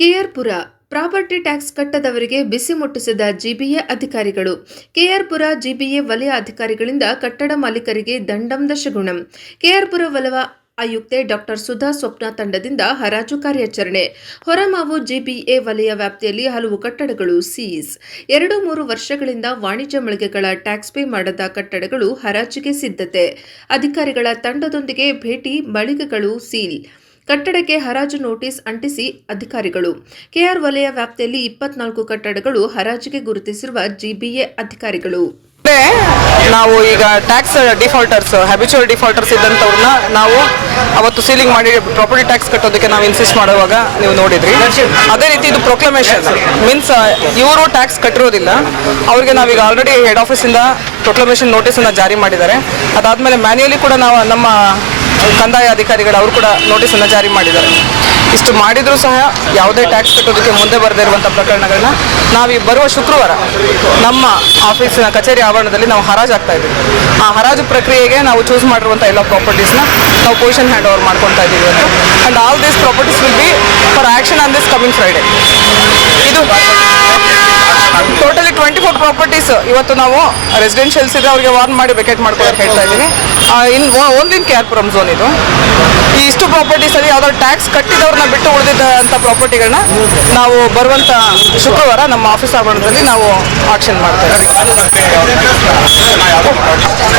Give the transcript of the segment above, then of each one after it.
KR Pura property tax ಕಟ್ಟದವರಿಗೆ ಬಿಸಿ ಮುಟ್ಟಿಸಿದ GBA ಅಧಿಕಾರಿಗಳು. KR Pura GBA ವಲಯ ಅಧಿಕಾರಿಗಳಿಂದ ಕಟ್ಟಡ ಮಾಲೀಕರಿಗೆ ದಂಡಂ ದಶಗುಣಂ. ಕೆಆರ್ಪುರ ವಲಯ ಆಯುಕ್ತೆ ಡಾಕ್ಟರ್ ಸುಧಾ ಸ್ವಪ್ನ ತಂಡದಿಂದ ಹರಾಜು ಕಾರ್ಯಾಚರಣೆ. ಹೊರಮಾವು ಜಿಬಿಎ ವಲಯ ವ್ಯಾಪ್ತಿಯಲ್ಲಿ ಹಲವು ಕಟ್ಟಡಗಳು ಸೀಸ್. 2-3 ವರ್ಷಗಳಿಂದ ವಾಣಿಜ್ಯ ಮಳಿಗೆಗಳ ಟ್ಯಾಕ್ಸ್ ಪೇ ಮಾಡದ ಕಟ್ಟಡಗಳು ಹರಾಜಿಗೆ ಸಿದ್ಧತೆ. ಅಧಿಕಾರಿಗಳ ತಂಡದೊಂದಿಗೆ ಭೇಟಿ, ಮಳಿಗೆಗಳು ಸೀಲ್. ಕಟ್ಟಡಕ್ಕೆ ಹರಾಜು ನೋಟಿಸ್ ಅಂಟಿಸಿ ಅಧಿಕಾರಿಗಳು. ಕೆಆರ್ ವಲಯ ವ್ಯಾಪ್ತಿಯಲ್ಲಿ 24 ಕಟ್ಟಡಗಳು ಹರಾಜಿಗೆ ಗುರುತಿಸಿರುವ ಜಿಬಿಎ ಅಧಿಕಾರಿಗಳು. ನಾವು ಈಗ ಟ್ಯಾಕ್ಸ್ ಡಿಫಾಲ್ಟರ್ಸ್, ಹ್ಯಾಬಿಚುವಲ್ ಡಿಫಾಲ್ಟರ್ಸ್ ಇದ್ದಂಥವ್ರನ್ನ ನಾವು ಅವತ್ತು ಸೀಲಿಂಗ್ ಮಾಡಿ ಪ್ರಾಪರ್ಟಿ ಟ್ಯಾಕ್ಸ್ ಕಟ್ಟೋದಕ್ಕೆ ನಾವು ಇನ್ಸಿಸ್ಟ್ ಮಾಡುವಾಗ ನೀವು ನೋಡಿದ್ರಿ. ಅದೇ ರೀತಿ ಇದು ಪ್ರೊಕ್ಲಮೇಷನ್ ಮೀನ್ಸ್ ಇವರು ಟ್ಯಾಕ್ಸ್ ಕಟ್ಟಿರೋದಿಲ್ಲ, ಅವ್ರಿಗೆ ನಾವೀಗ ಆಲ್ರೆಡಿ ಹೆಡ್ ಆಫೀಸಿಂದ ಪ್ರೊಕ್ಲಮೇಷನ್ ನೋಟಿಸನ್ನು ಜಾರಿ ಮಾಡಿದ್ದಾರೆ. ಅದಾದಮೇಲೆ ಮ್ಯಾನ್ಯುಯಲಿ ಕೂಡ ನಾವು ನಮ್ಮ ಕಂದಾಯ ಅಧಿಕಾರಿಗಳು ಅವರು ಕೂಡ ನೋಟಿಸನ್ನು ಜಾರಿ ಮಾಡಿದ್ದಾರೆ. ಇಷ್ಟು ಮಾಡಿದರೂ ಸಹ ಯಾವುದೇ ಟ್ಯಾಕ್ಸ್ ಕಟ್ಟೋದಕ್ಕೆ ಮುಂದೆ ಬರದೇ ಇರುವಂಥ ಪ್ರಕರಣಗಳನ್ನ ನಾವು ಬರುವ ಶುಕ್ರವಾರ ನಮ್ಮ ಆಫೀಸಿನ ಕಚೇರಿ ಆವರಣದಲ್ಲಿ ನಾವು ಹರಾಜು ಆಗ್ತಾ ಇದ್ದೀವಿ. ಆ ಹರಾಜು ಪ್ರಕ್ರಿಯೆಗೆ ನಾವು ಚೂಸ್ ಮಾಡಿರುವಂಥ ಎಲ್ಲ ಪ್ರಾಪರ್ಟೀಸ್ನ ನಾವು ಪೊಸಿಷನ್ ಹ್ಯಾಂಡ್ ಓವರ್ ಮಾಡ್ಕೊತಾ ಇದ್ದೀವಿ ಇವತ್ತು. And all these properties will be for action on this coming Friday. ಇದು ಟೋಟಲಿ 24 ಪ್ರಾಪರ್ಟೀಸ್ ಇವತ್ತು ನಾವು ರೆಸಿಡೆನ್ಷಿಯಲ್ಸ್ ಇದ್ರೆ ಅವ್ರಿಗೆ ವಾರ್ನ್ ಮಾಡಿ ವೆಕೇಟ್ ಮಾಡ್ಕೊಳ್ಳೋಕೆ ಹೇಳ್ತಾ ಇದ್ದೀನಿ. ಓನ್ಲಿ ಇನ್ ಕೆಆರ್ಪುರಂ ಝೋನ್ ಇದು. ಈ ಇಷ್ಟು ಪ್ರಾಪರ್ಟೀಸಲ್ಲಿ ಯಾವ್ದಾದ್ರು ಟ್ಯಾಕ್ಸ್ ಕಟ್ಟಿದವ್ರನ್ನ ಬಿಟ್ಟು ಉಳಿದಿದ್ದಂಥ ಪ್ರಾಪರ್ಟಿಗಳನ್ನ ನಾವು ಬರುವಂಥ ಶುಕ್ರವಾರ ನಮ್ಮ ಆಫೀಸ್ ಆವರಣದಲ್ಲಿ ನಾವು ಆಕ್ಷನ್ ಮಾಡ್ತೇವೆ.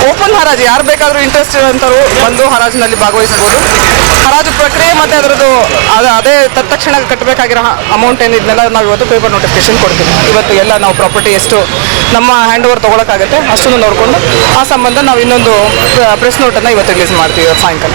ಓಪನ್ ಹರಾಜು, ಯಾರು ಬೇಕಾದರೂ ಇಂಟ್ರೆಸ್ಟ್ ಇರೋಂಥವ್ರು ಬಂದು ಹರಾಜಿನಲ್ಲಿ ಭಾಗವಹಿಸ್ಬೋದು. ಹರಾಜು ಪ್ರಕ್ರಿಯೆ ಮತ್ತು ಅದರದ್ದು ಅದೇ ತತ್ಕ್ಷಣ ಕಟ್ಟಬೇಕಾಗಿರೋ ಅಮೌಂಟ್ ಏನಿದ್ನೆಲ್ಲ ನಾವು ಇವತ್ತು ಪೇಪರ್ ನೋಟಿಫಿಕೇಶನ್ ಕೊಡ್ತೀವಿ. ಇವತ್ತು ಎಲ್ಲ ನಾವು ಪ್ರಾಪರ್ಟಿ ಎಷ್ಟು ನಮ್ಮ ಹ್ಯಾಂಡ್ ಓವರ್ ತೊಗೊಳಕ್ಕಾಗುತ್ತೆ ಅಷ್ಟನ್ನು ನೋಡಿಕೊಂಡು ಆ ಸಂಬಂಧ ನಾವು ಇನ್ನೊಂದು ಪ್ರೆಸ್ ನೋಟನ್ನು ಇವತ್ತು ರಿಲೀಸ್ ಮಾಡ್ತೀವಿ ಸಾಯಂಕಾಲ.